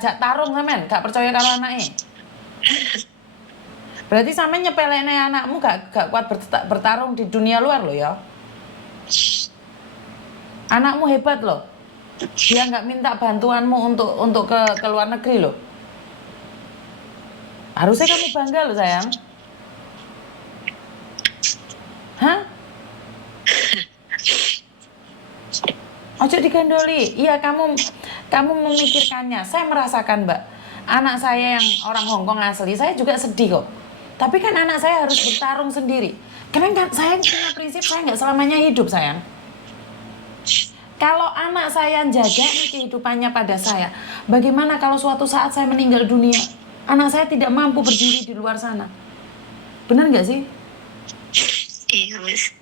Jak tarung sampean, gak percaya karo anake. Berarti sampean nyepelene anakmu gak kuat bertarung di dunia luar loh ya. Anakmu hebat loh. Dia nggak minta bantuanmu untuk ke luar negeri loh. Harusnya kamu bangga loh sayang. Hah? Ojo digandoli. Iya, kamu memikirkannya. Saya merasakan, Mbak. Anak saya yang orang Hongkong asli, saya juga sedih kok. Tapi kan anak saya harus bertarung sendiri. Karena kan saya punya prinsip, saya nggak selamanya hidup, sayang. Kalau anak saya jaga kehidupannya pada saya, bagaimana kalau suatu saat saya meninggal dunia? Anak saya tidak mampu berdiri di luar sana. Benar nggak sih? Iya, Miss.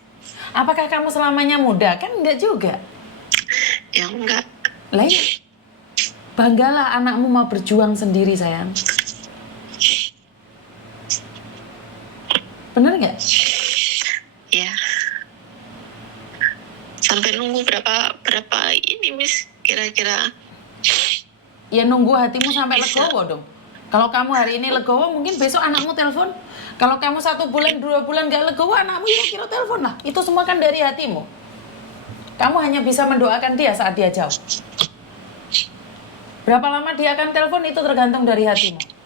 Apakah kamu selamanya muda? Kan enggak juga. Ya enggak. Lah iya. Banggalah anakmu mau berjuang sendiri, sayang. Bener nggak? Ya. Sampai nunggu berapa ini, Miss? Kira-kira. Ya nunggu hatimu sampai Bisa. legowo dong. Kalau kamu hari ini legowo, mungkin besok anakmu telepon. Kalau kamu 1 bulan, 2 bulan gak legowo, anakmu ya kira telepon lah. Itu semua kan dari hatimu. Kamu hanya bisa mendoakan dia saat dia jauh. Berapa lama dia akan telepon itu tergantung dari hatimu.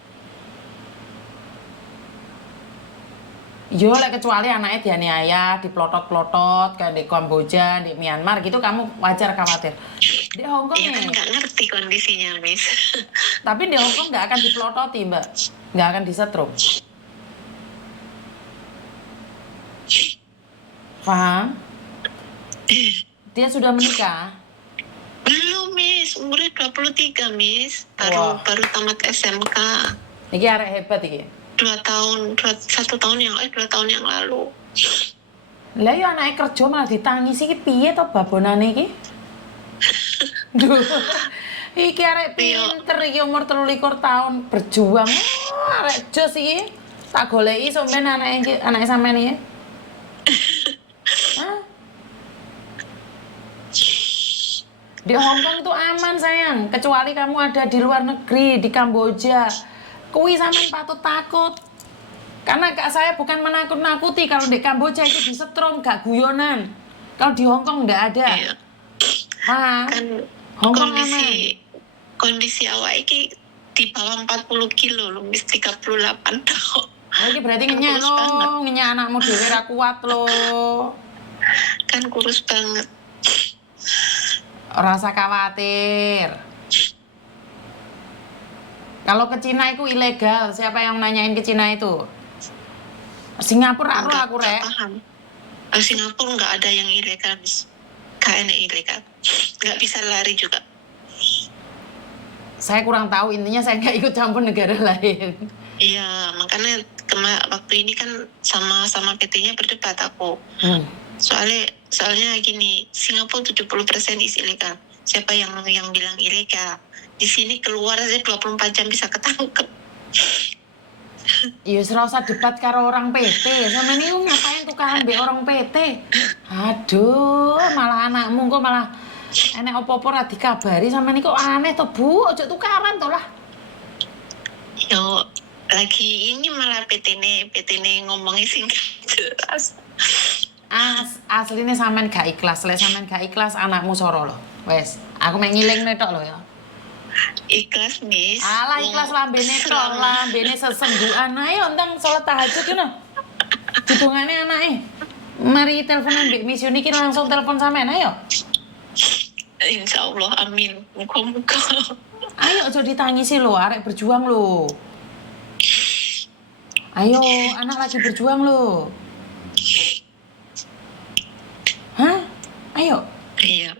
Yo, kecuali anaknya dianiaya, diplotot-plotot kayak di Kamboja, di Myanmar gitu, kamu wajar khawatir. Di Hongkong Iya kan nih. nggak ngerti kondisinya, Miss. Tapi di Hongkong nggak akan diplototi, Mbak. Nggak akan disetrum. Paham? Dia sudah menikah? Belum, Miss. Umurnya 23, Miss. Wah. Baru tamat SMK. Ini arek hebat ini. 2 tahun yang lalu. Lah ya anaknya kerja malah ditangisi iki piye to babonane iki? Duh. Iki arek pinter iki umur 23 tahun berjuang. Arek jos iki. Tak goleki sampean anake sampean iki. Hah? Di Hongkong itu aman sayang, kecuali kamu ada di luar negeri, di Kamboja. Kuwi sampean patut takut. Karena kak saya bukan menakut-nakuti, kalau di Kamboja itu disetrum, gak guyonan. Kalau di Hongkong nggak ada. Iya. Paham? Kan Hongkong kondisi awak iki di bawah 40 kilo loh, Miss, 38 tahun. Oh, ini berarti ngenyak loh, ngenyak anakmu dhewe ra kuat loh. Kan kurus banget. Rasa khawatir. Kalau ke Cina itu ilegal, siapa yang nanyain ke Cina itu? Singapura aku rek. Paham. Singapura nggak ada yang ilegal, Miss. Kayaknya ilegal. Nggak bisa lari juga. Saya kurang tahu, intinya saya nggak ikut campur negara lain. Iya, makanya waktu ini kan sama PT-nya berdebat aku. Soalnya gini, Singapura 70% is ilegal. Siapa yang bilang ilegal? Di sini keluar aja 24 jam bisa ketangkep. Iya, serasa debat karo orang PT. Sama ini ngapain tukaran be orang PT? Aduh, malah anakmu kok malah enek opo-opo ra dikabari sama ini kok aneh toh, Bu. Ojo tukaran toh lah. Yo, lagi ini malah PT-ne ngomongnya sing jelas. Aslinya sampean gak ikhlas. Lek sampean gak ikhlas anakmu soro loh. Wes, aku mek ngiling tok loh ya. Ikhlas, Miss. Alah ikhlas lambene tok, lambene sesenggukan. Ayo entang salat tahajud ngono. Ditungane anake. Mari teleponan Mbak Miss Yuni iki langsung telepon sampean, ayo. Insya Allah, amin. Muka-muka. Ayo aja ditangisi lo, arek berjuang lo. Ayo, anak lagi berjuang lo. Hah? Ayo. Iya.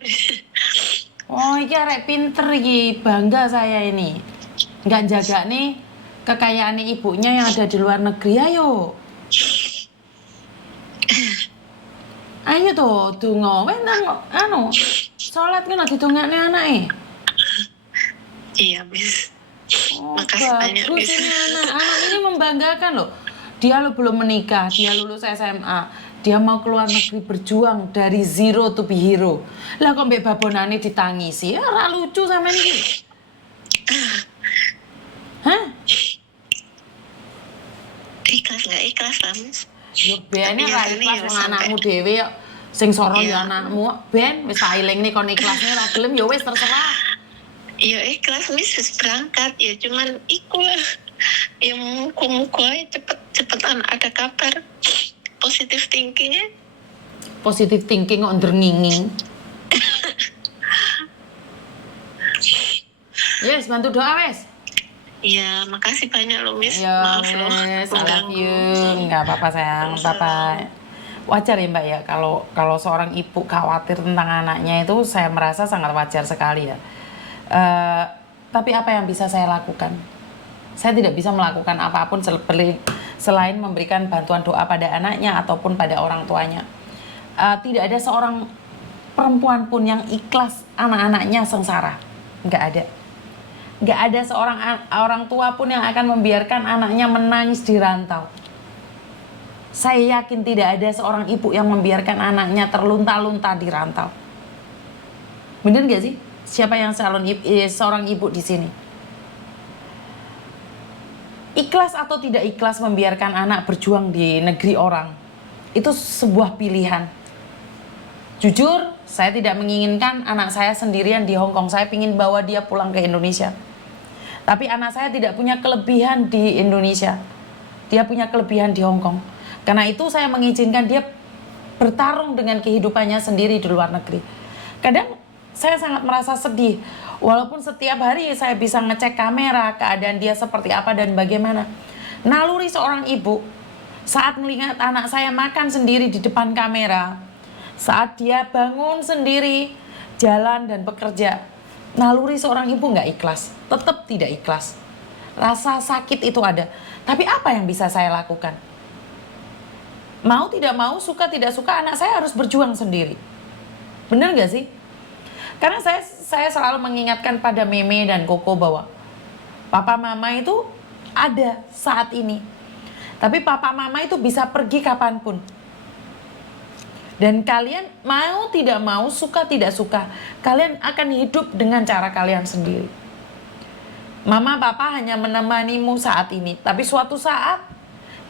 Oh, iki arek pinter iki, bangga saya ini. Nggak jaga nih kekayaan ibunya yang ada di luar negeri, ayo. Ayo tuh, donga. Wes nang salat ngono didongakne anake. Iya, Miss. Oh, Makasih banyak, bagus Miss. ini anak ini membanggakan loh. Dia lo belum menikah, dia lulus SMA. Dia mau keluar negeri berjuang dari zero to be hero. Lah kok mbek babonane ditangisi, ora lucu sama ini. nggak ikhlas lah Miss. Yo ben Tapi ra nyatanya ikhlas ya wong sampai- anakmu dhewe yo. Sing soro Iya. ya anakmu. Ben wis tak elingne kon ikhlasne ra gelem yo wis terserah. Ya ikhlas Miss wis berangkat ya, cuman iku lah yang muka-muka cepetan ada kabar. Positive thinkingnya Positive thinking kok ndrenginging. Yes, bantu doa wes. ya, makasih banyak loh Miss. Yo, Maaf loh wes, I love mengganggu. you. Nggak apa-apa sayang, papa. Wajar ya Mbak ya, kalau seorang ibu khawatir tentang anaknya itu saya merasa sangat wajar sekali ya. Tapi apa yang bisa saya lakukan? Saya tidak bisa melakukan apapun selain memberikan bantuan doa pada anaknya ataupun pada orang tuanya. Tidak ada seorang perempuan pun yang ikhlas anak-anaknya sengsara. Nggak ada. Nggak ada seorang orang tua pun yang akan membiarkan anaknya menangis di rantau. Saya yakin tidak ada seorang ibu yang membiarkan anaknya terlunta-lunta di rantau. Bener nggak sih? Siapa yang seorang ibu di sini? Ikhlas atau tidak ikhlas membiarkan anak berjuang di negeri orang, itu sebuah pilihan. Jujur, saya tidak menginginkan anak saya sendirian di Hong Kong. Saya ingin bawa dia pulang ke Indonesia. Tapi anak saya tidak punya kelebihan di Indonesia. Dia punya kelebihan di Hong Kong. Karena itu saya mengizinkan dia bertarung dengan kehidupannya sendiri di luar negeri. Kadang saya sangat merasa sedih. Walaupun setiap hari saya bisa ngecek kamera, keadaan dia seperti apa dan bagaimana. Naluri seorang ibu saat melihat anak saya makan sendiri di depan kamera, saat dia bangun sendiri, jalan dan bekerja, naluri seorang ibu nggak ikhlas, tetap tidak ikhlas. Rasa sakit itu ada. Tapi apa yang bisa saya lakukan? Mau tidak mau, suka tidak suka, anak saya harus berjuang sendiri. Benar nggak sih? Karena saya selalu mengingatkan pada Meme dan Koko bahwa papa mama itu ada saat ini. Tapi papa mama itu bisa pergi kapanpun. Dan kalian mau tidak mau, suka tidak suka, kalian akan hidup dengan cara kalian sendiri. Mama papa hanya menemanimu saat ini, tapi suatu saat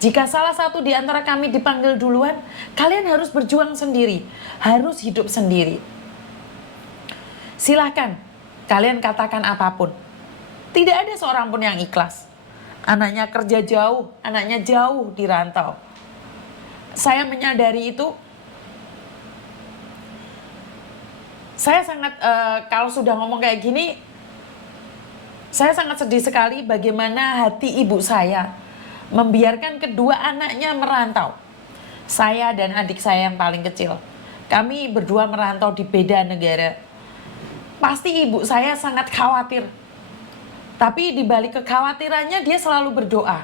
jika salah satu di antara kami dipanggil duluan, kalian harus berjuang sendiri, harus hidup sendiri. Silahkan, kalian katakan apapun. Tidak ada seorang pun yang ikhlas. Anaknya kerja jauh, anaknya jauh di rantau. Saya menyadari itu. Saya sangat, kalau sudah ngomong kayak gini, saya sangat sedih sekali bagaimana hati ibu saya membiarkan kedua anaknya merantau. Saya dan adik saya yang paling kecil. Kami berdua merantau di beda negara. Pasti ibu saya sangat khawatir. Tapi di balik kekhawatirannya dia selalu berdoa.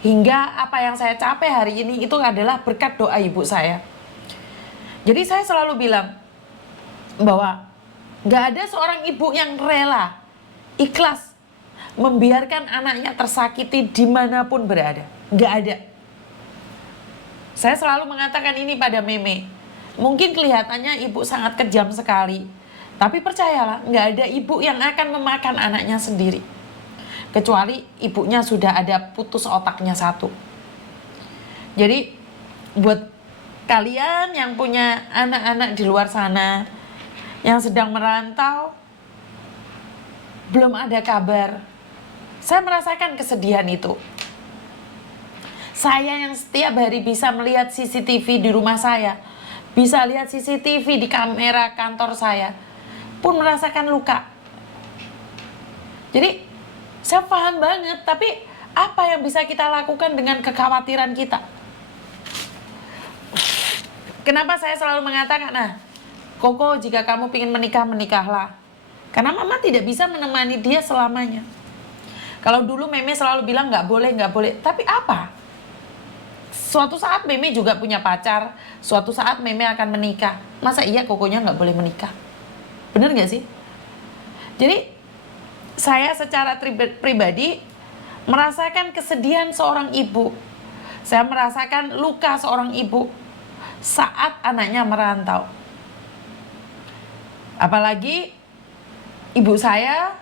Hingga apa yang saya capai hari ini itu adalah berkat doa ibu saya. Jadi saya selalu bilang bahwa gak ada seorang ibu yang rela, ikhlas membiarkan anaknya tersakiti dimanapun berada. Gak ada. Saya selalu mengatakan ini pada Meme. Mungkin kelihatannya ibu sangat kejam sekali. Tapi percayalah, nggak ada ibu yang akan memakan anaknya sendiri. Kecuali ibunya sudah ada putus otaknya satu. Jadi, buat kalian yang punya anak-anak di luar sana, yang sedang merantau, belum ada kabar. Saya merasakan kesedihan itu. Saya yang setiap hari bisa melihat CCTV di rumah saya, bisa lihat CCTV di kamera kantor saya, pun merasakan luka. Jadi saya paham banget, tapi apa yang bisa kita lakukan dengan kekhawatiran kita? Kenapa saya selalu mengatakan, nah Koko jika kamu ingin menikah, menikahlah. Karena mama tidak bisa menemani dia selamanya. Kalau dulu Meme selalu bilang nggak boleh, tapi apa? Suatu saat Meme juga punya pacar, suatu saat Meme akan menikah. Masa iya Kokonya nggak boleh menikah? Bener gak sih? Jadi saya secara pribadi merasakan kesedihan seorang ibu. Saya merasakan luka seorang ibu saat anaknya merantau. Apalagi ibu saya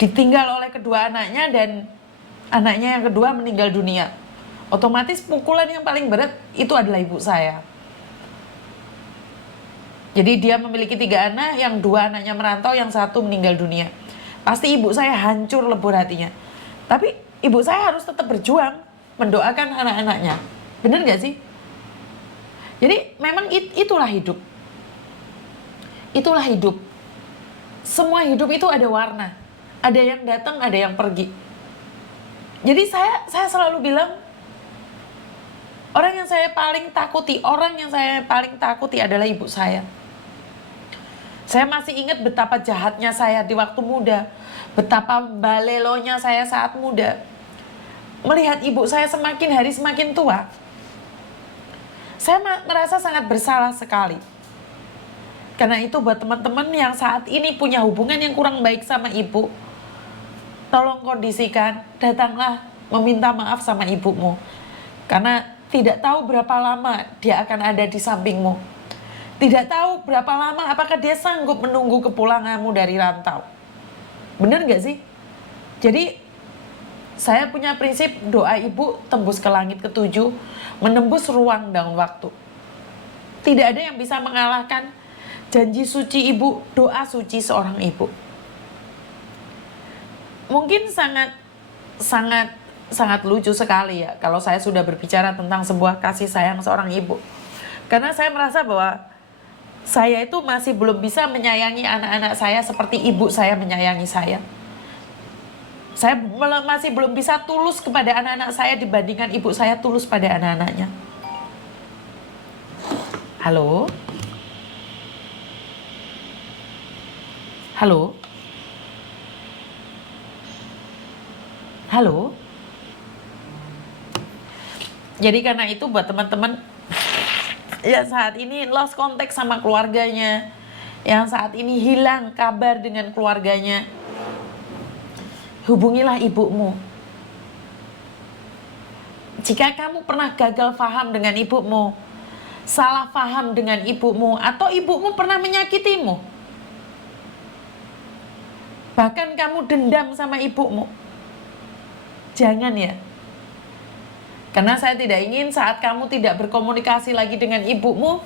ditinggal oleh kedua anaknya dan anaknya yang kedua meninggal dunia. Otomatis pukulan yang paling berat itu adalah ibu saya. Jadi dia memiliki 3 anak, yang 2 anaknya merantau, yang 1 meninggal dunia. Pasti ibu saya hancur lebur hatinya. Tapi ibu saya harus tetap berjuang mendoakan anak-anaknya. Bener gak sih? Jadi memang itulah hidup. Itulah hidup. Semua hidup itu ada warna. Ada yang datang, ada yang pergi. Jadi saya selalu bilang, orang yang saya paling takuti adalah ibu saya. Saya masih ingat betapa jahatnya saya di waktu muda, betapa balelonya saya saat muda. Melihat ibu saya semakin hari semakin tua, saya merasa sangat bersalah sekali. Karena itu buat teman-teman yang saat ini punya hubungan yang kurang baik sama ibu, tolong kondisikan, datanglah meminta maaf sama ibumu. Karena tidak tahu berapa lama dia akan ada di sampingmu. Tidak tahu berapa lama apakah dia sanggup menunggu kepulanganmu dari rantau. Bener gak sih? Jadi saya punya prinsip doa ibu tembus ke langit ke-7, menembus ruang dan waktu. Tidak ada yang bisa mengalahkan janji suci ibu, doa suci seorang ibu. Mungkin sangat lucu sekali ya kalau saya sudah berbicara tentang sebuah kasih sayang seorang ibu. Karena saya merasa bahwa saya itu masih belum bisa menyayangi anak-anak saya seperti ibu saya menyayangi saya. Saya masih belum bisa tulus kepada anak-anak saya dibandingkan ibu saya tulus pada anak-anaknya. Halo? Halo? Halo? Jadi karena itu buat teman-teman yang saat ini lost contact sama keluarganya, yang saat ini hilang kabar dengan keluarganya, hubungilah ibumu. Jika kamu pernah gagal paham dengan ibumu, salah paham dengan ibumu, atau ibumu pernah menyakitimu, bahkan kamu dendam sama ibumu, jangan ya. Karena saya tidak ingin saat kamu tidak berkomunikasi lagi dengan ibumu,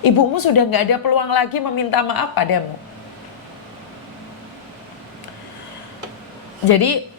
ibumu sudah gak ada peluang lagi meminta maaf padamu. Jadi